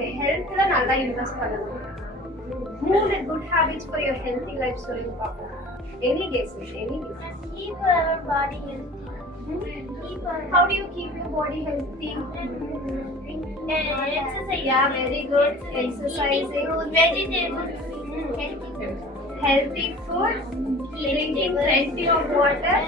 Okay, ஹெல்த்ல நல்லா invest பண்ணணும். 3 good habits for your healthy life சொல்லுங்க பாப்போம். Any guesses? Keep our body healthy. How do you keep your body healthy? Exercise. Yeah, very good. Exercising. Vegetables. Healthy food. Drinking plenty of water.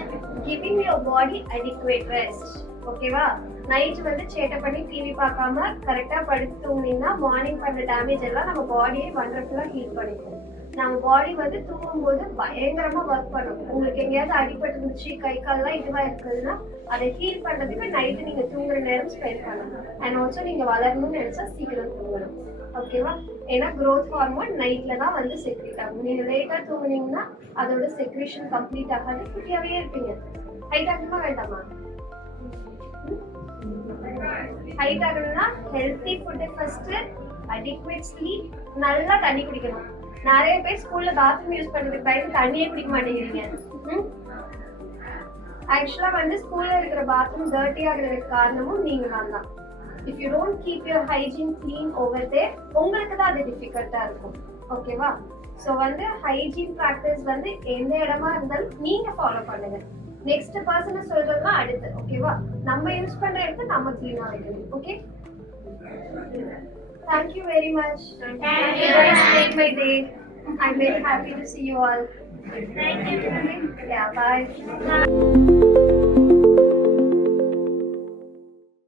Giving your body adequate rest. ஓகேவா? Night வந்து சேட்டை பண்ணி TV பார்க்காம கரெக்டா படுத்து தூங்கினீங்கன்னா morning பண்ற damage எல்லாம் நம்ம பாடியை வண்டர்ஃபுல்லா ஹீல் பண்ணிக்கும். நம்ம பாடி வந்து தூங்கும்போது பயங்கரமா ஒர்க் பண்ணும். உங்களுக்கு எங்கேயாவது அடிபட்டு இருந்துச்சு, கை கால்லாம் இதுவா இருக்குதுன்னா அதை ஹீல் பண்றதுக்கு நைட்டு நீங்க தூங்குற நேரம் ஸ்பெண்ட் பண்ணணும். அண்ட் ஆல்சோ நீங்க வளரணும்னு நினைச்சா சீக்கிரம் தூங்கணும். ஓகேவா? ஏன்னா growth ஹார்மோன் நைட்ல தான் வந்து செக்ரேட் ஆகும். நீங்க லேட்டா தூங்குனீங்கன்னா அதோட செக்ரேஷன் கம்ப்ளீட் ஆகாது, குட்டியாவே இருப்பீங்க. ஹைட் ஆகணுமா வேண்டாமா? ஹைட் ஆகணும்னா healthy food first, adequate sleep, நல்லா தண்ணி குடிக்கணும். நிறைய பேர் ஸ்கூல்ல பாத்ரூம் யூஸ் பண்றதுக்கு பயந்து தண்ணியே குடிக்க மாட்டேங்கிறீங்க. ஆக்சுவலா வந்து ஸ்கூல்ல இருக்கிற பாத்ரூம் டர்ட்டி ஆகுறதுக்கு காரணமும் நீங்க தான். If you don't keep your hygiene clean over there, உங்களுக்கு தான் அது டிஃபிகல்ட்டா இருக்கும். ஓகேவா? ஸோ வந்து ஹைஜீன் ப்ராக்டிஸ் வந்து எந்த இடமா இருந்தாலும் நீங்க ஃபாலோ பண்ணுங்க. நெக்ஸ்ட் பர்சனை சொல்றதுலாம் அடுத்து. ஓகேவா? நம்ம யூஸ் பண்ற இடத்த நம்ம கிளீனா வைக்கணும். Okay, thank you very much. Thank you. You guys made my day. I'm very happy to see you all. Thank you. Yeah, bye.